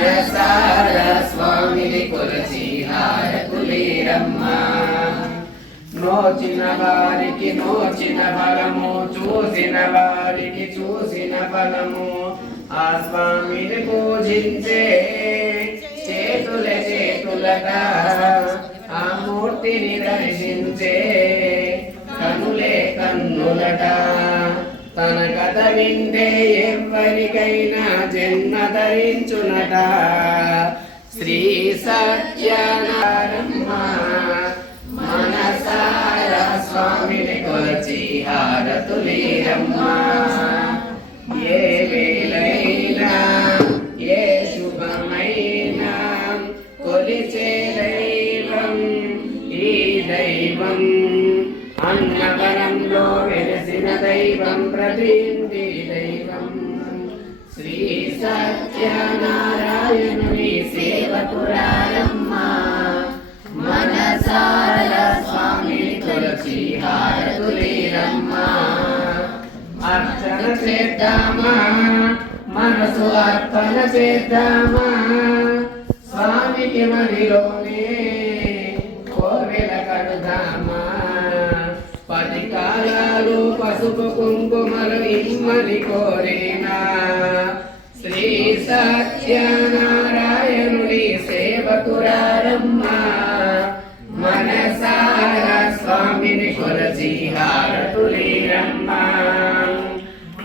మనసార స్వామిని కొలచి హారతులీరమ్మా. నోచిన వారికి నోచిన ఫలము, చూసిన వారికి చూసిన ఫలము. ఆ స్వామిని పూజించే చేతుల చేతులట, ఆ మూర్తిని దర్శించే కనులే కన్నులట. తన కథ వింటే ఎవరికైనా జన్మ ధరించునట. శ్రీ సత్యనారాయణ మనసార స్వామిని కొలచి హారతులీరమ్మా. ఏ వేళైనా ఏ శుభమైనా కొలిచే దైవం ఈ దైవం. అన్నవరంలో వెలసిన దైవం, ప్రతి ఇంటి దైవం. శ్రీ సత్యనారాయణుని సేవకురారమ్మా. మనసార స్వామిని కొలచి హారతులీరమ్మా. అర్చన చేద్దామా, మనసు అర్పణ చేద్దామా. స్వామికి మదిలోనే కోవెల కడుదామా. 10 కాలాలు పసుపు కుంకుమలు ఇమ్మని కోరేనా. శ్రీ సత్యనారాయణుడి సేవకురారమ్మా. మనసార స్వామిని కొలచి హారతులీరమ్మా.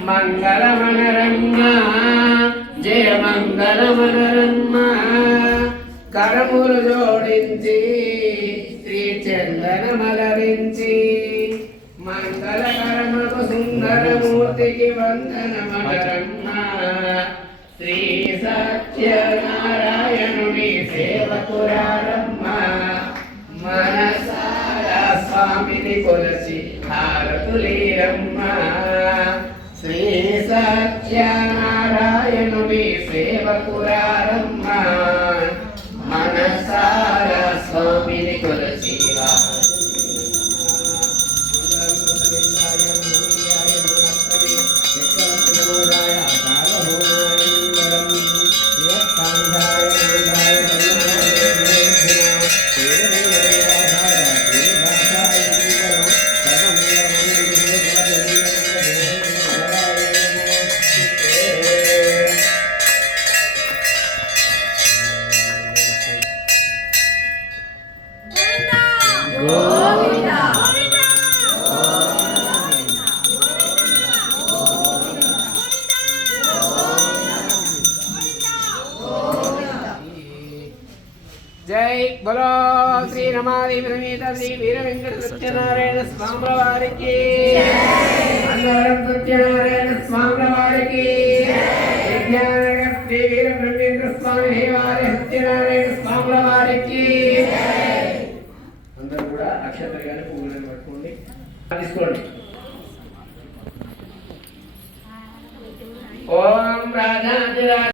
మంగళమనరమ్మా, జయ మంగళమనరమ్మా. కరములు జోడించి శ్రీ చందనమలరించి, మంగళకరమకు సుందరమూర్తికి వందనమనరమ్మా. శ్రీ సత్యనారాయణుని సేవకురారమ్మా. మనసార స్వామిని కొలచి హారతులీరమ్మా. శ్రీ సత్యనారాయణుని సేవకురారమ్మా. మనసార స్వామిని కొలచి జై బలో శ్రీ రమాదేవి సమేత శ్రీ వీర వెంకట సత్యనారాయణ స్వాముల వారికి. అన్నవరం సత్యనారాయణ స్వాముల వారికి. విజ్ఞానగర్ శ్రీ వీర బ్రహ్మేంద్ర స్వామి వారి సత్యనారాయణ స్వాముల వారికి. అందరూ కూడా అక్షతలు కానీ పువ్వులను పట్టుకోండి, తీసుకోండి. ఓం రాజా